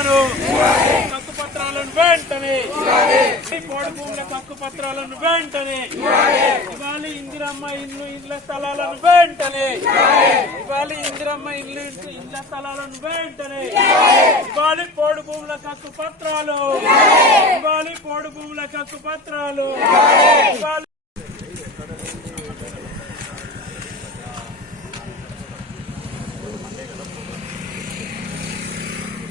పత్రాలను హక్కు పత్రాలను వెంటనే. పోడు భూముల హక్కు పత్రాలను వెంటనే. ఇవాళ ఇందిరమ్మ ఇల్లు ఇండ్ల స్థలాలను వెంటనే. ఇవాళ ఇందిరమ్మ ఇల్లు ఇండ్ల స్థలాలను వెంటనే. ఇవాళ పోడు భూముల హక్కు పత్రాలు ఇవాళ పోడు భూముల హక్కు పత్రాలు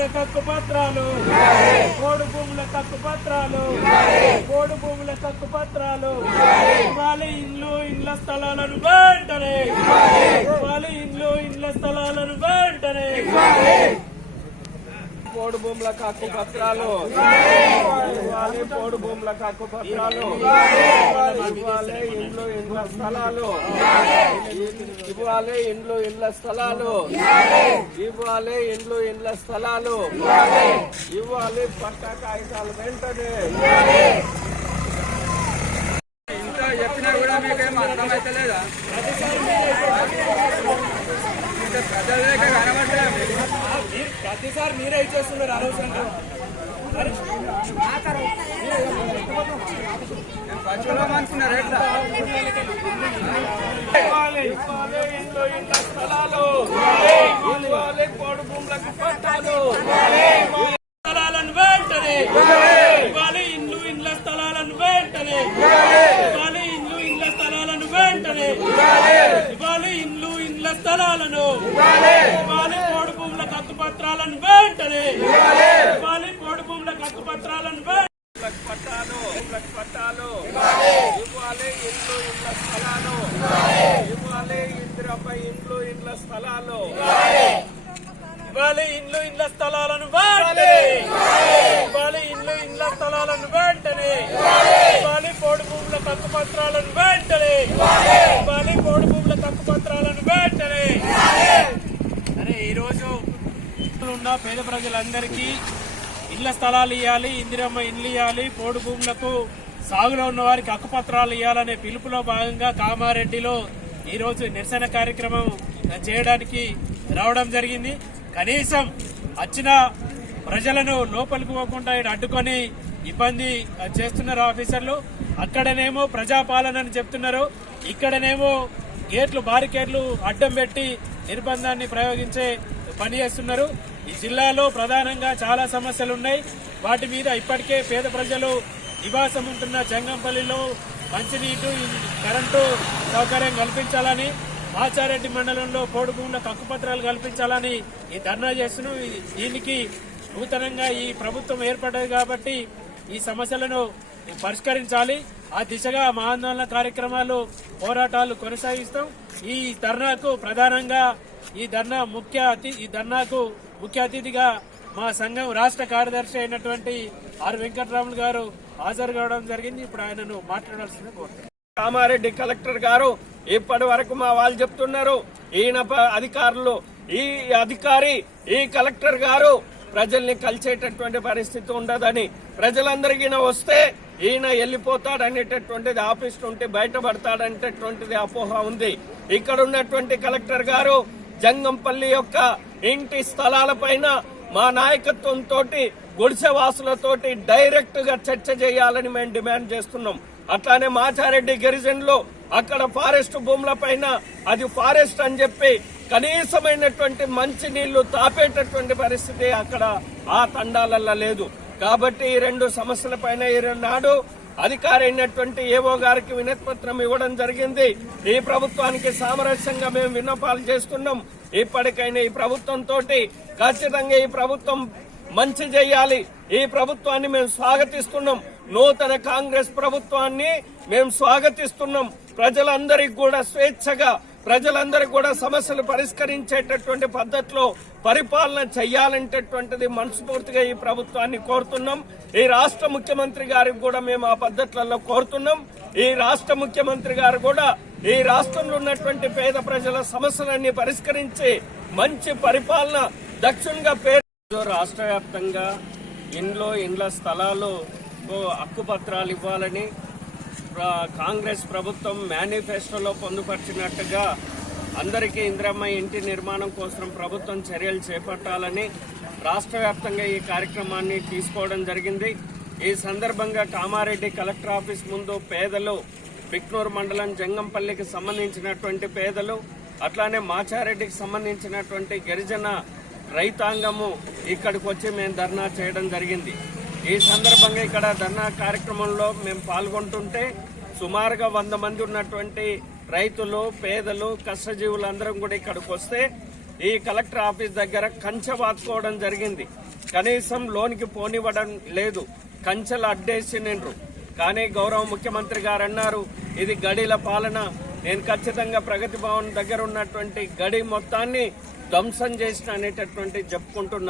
భూముల హక్కు పత్రాలు. కోడు భూముల హక్కు పత్రాలు. కోడు భూముల హక్కు పత్రాలు. ఇవాళ ఇండ్లు ఇండ్ల స్థలాలను వెంటనే. ఇండ్లు ఇండ్ల స్థలాలను వెంటనే. పోడు భూములకు హక్కు పత్రాలు ఇవ్వాలి పోడు భూములకు హక్కు పత్రాలు ఇవ్వాలి ఇండ్లు ఇండ్ల స్థలాలు. ఇవ్వాలి ఇండ్లు ఇండ్ల స్థలాలు. ఇవ్వాలి ఇండ్లు ఇండ్ల స్థలాలు. ఇవ్వాలి పట్ట కాగితాలు వెంటనే. ఇంత చెప్పినా కూడా మీకేం అర్థమైతలేదా? ప్రతిసారి మీరే ఇచ్చేస్తున్నారు అనవసరంగా అనుకున్నారు ఇంట్లో ఇవ్వాలి ఇండ్లు ఇండ్ల స్థలాలు భూములకు పట్టాలు స్థలాలను వెంటనే ఇవ్వాలి ఇండ్లు ఇండ్ల స్థలాలను వెంటనే ఇవ్వాలి ఇండ్లు ఇండ్ల స్థలాలను వెంటనే ఇవ్వాలి ఇండ్లు ఇండ్ల స్థలాలను ఇవ్వాలి. పోడు భూముల కత్తు పత్రాలను వెంటనే ఇవ్వాలి. పోడు భూముల కత్తు పత్రాలను పట్టాలు పట్టాలు ఇవ్వాలి. ఇండ్లు ఇండ్ల స్థలాలు. ఇవ్వాలి. ఇందిరపై ఇండ్లు ఇండ్ల స్థలాలు. ఇవ్వాలి. ఇండ్లు ఇండ్ల స్థలాలను వెంటనే ఇవ్వాలి. ఇండ్లు ఇండ్ల స్థలాలను వెంటనే ఇవ్వాలి పోడు భూముల తక్కు పత్రాలను వెంటనే ఇవ్వాలి పోడు భూముల తక్కు పత్రాలను వెంటనే అరే ఈరోజు ఉన్న పేద ప్రజలందరికీ ఇళ్ళ స్థలాలు ఇవ్వాలి ఇందిరమ్మ ఇండ్లు ఇవ్వాలి పోడు భూములకు సాగులో ఉన్న వారికి హక్కుపత్రాలు ఇవ్వాలనే పిలుపులో భాగంగా కామారెడ్డిలో ఈరోజు నిరసన కార్యక్రమం చేయడానికి రావడం జరిగింది. కనీసం వచ్చిన ప్రజలను లోపలికి పోకుండా ఈడ అడ్డుకొని ఇబ్బంది చేస్తున్నారు ఆఫీసర్లు. అక్కడనేమో ప్రజాపాలన అని చెప్తున్నారు. ఇక్కడనేమో గేట్లు బారికేట్లు అడ్డం పెట్టి నిర్బంధాన్ని ప్రయోగించే పని చేస్తున్నారు. ఈ జిల్లాలో ప్రధానంగా చాలా సమస్యలు ఉన్నాయి వాటి మీద ఇప్పటికే పేద ప్రజలు నివాసం ఉంటున్న జంగంపల్లిలో మంచినీటి కరెంటు సౌకర్యం కల్పించాలని మాచారెడ్డి మండలంలో పోడు భూములకు హక్కుపత్రాలు కల్పించాలని ఈ ధర్నా చేస్తున్నాం దీనికి నూతనంగా ఈ ప్రభుత్వం ఏర్పడ్డది కాబట్టి ఈ సమస్యలను పరిష్కరించాలి. ఆ దిశగా మా ఆందోళన కార్యక్రమాలు పోరాటాలు కొనసాగిస్తాం. ఈ ధర్నాకు ప్రధానంగా ఈ ధర్నా ముఖ్య అతి ఈ ధర్నాకు ముఖ్య అతిథిగా మా సంఘం రాష్ట్ర కార్యదర్శి అయినటువంటి ఆర్ వెంకటరాములు గారు హాజరు కావడం జరిగింది. ఇప్పుడు ఆయనను మాట్లాడాల్సింది కోరుతున్నాను కామారెడ్డి కలెక్టర్ గారు ఇప్పటి వరకు మా వాళ్ళు చెప్తున్నారు. ఈయన ప- అధికారులు ఈ అధికారి ఈ కలెక్టర్ గారు ప్రజల్ని కలిసేటటువంటి పరిస్థితి ఉండదని. ప్రజలందరికీ వస్తే ఈయన వెళ్ళిపోతాడు అనేటటువంటిది ఆఫీస్ నుండి బయటపడతాడనేటటువంటిది అపోహ ఉంది. ఇక్కడ ఉన్నటువంటి కలెక్టర్ గారు జంగంపల్లి యొక్క ఇంటి స్థలాల పైన మా నాయకత్వంతో గుడిసె వాసులతోటి డైరెక్ట్గా చర్చ చేయాలని మేము డిమాండ్ చేస్తున్నాం. అట్లానే మాచారెడ్డి గిరిజన్లో అక్కడ ఫారెస్ట్ భూముల పైన అది ఫారెస్ట్ అని చెప్పి కనీసమైనటువంటి మంచి నీళ్ళు తాపేటటువంటి పరిస్థితి అక్కడ ఆ తండాలల్లో లేదు. కాబట్టి ఈ రెండు సమస్యల పైన అధికారైనటువంటి ఏవో గారికి వినతిపత్రం ఇవ్వడం జరిగింది. ఈ ప్రభుత్వానికి సామరస్యంగా మేము విన్నపాలు చేస్తున్నాం. ఇప్పటికైనా ఈ ప్రభుత్వం తోటి ఖచ్చితంగా ఈ ప్రభుత్వం మంచి చేయాలి. ఈ ప్రభుత్వాన్ని మేము స్వాగతిస్తున్నాం. నూతన కాంగ్రెస్ ప్రభుత్వాన్ని మేము స్వాగతిస్తున్నాం. ప్రజలందరికీ కూడా స్వేచ్ఛగా ప్రజలందరికీ కూడా సమస్యలు పరిష్కరించేటటువంటి పద్ధతిలో పరిపాలన చెయ్యాలంటేటువంటిది మనస్ఫూర్తిగా ఈ ప్రభుత్వాన్ని కోరుతున్నాం. ఈ రాష్ట్ర ముఖ్యమంత్రి గారికి కూడా మేము ఆ పద్ధతులలో కోరుతున్నాం. ఈ రాష్ట్ర ముఖ్యమంత్రి గారు కూడా ఈ రాష్ట్రంలో ఉన్నటువంటి పేద ప్రజల సమస్యలన్నీ పరిష్కరించి మంచి పరిపాలన దక్షిణంగా పేరు రాష్ట్ర వ్యాప్తంగా ఇండ్లు ఇండ్ల స్థలాలు హక్కు హక్కుపత్రాలు ఇవ్వాలని కాంగ్రెస్ ప్రభుత్వం మేనిఫెస్టోలో పొందుపరిచినట్టుగా అందరికీ ఇందిరమ్మ ఇంటి నిర్మాణం కోసం ప్రభుత్వం చర్యలు చేపట్టాలని రాష్ట్ర వ్యాప్తంగా ఈ కార్యక్రమాన్ని తీసుకోవడం జరిగింది. ఈ సందర్భంగా కామారెడ్డి కలెక్టర్ ఆఫీస్ ముందు పేదలు బిక్నూరు మండలం జంగంపల్లికి సంబంధించినటువంటి పేదలు అట్లానే మాచారెడ్డికి సంబంధించినటువంటి గిరిజన రైతాంగము ఇక్కడికి వచ్చి మేము ధర్నా చేయడం జరిగింది. ఈ సందర్భంగా ఇక్కడ ధర్నా కార్యక్రమంలో మేము పాల్గొంటుంటే సుమారుగా వంద మంది ఉన్నటువంటి రైతులు పేదలు కష్టజీవులు అందరం కూడా ఇక్కడికి వస్తే ఈ కలెక్టర్ ఆఫీస్ దగ్గర కంచె వాతుకోవడం జరిగింది. కనీసం లోనికి పోనివ్వడం లేదు. కంచెలు అడ్డేసి నిండ్రు కానీ గౌరవ ముఖ్యమంత్రి గారు అన్నారు ఇది గడిల పాలన. నేను ఖచ్చితంగా ప్రగతి భవన్ దగ్గర ఉన్నటువంటి గడి మొత్తాన్ని ధ్వంసం చేసిన అనేటటువంటి చెప్పుకుంటున్నాను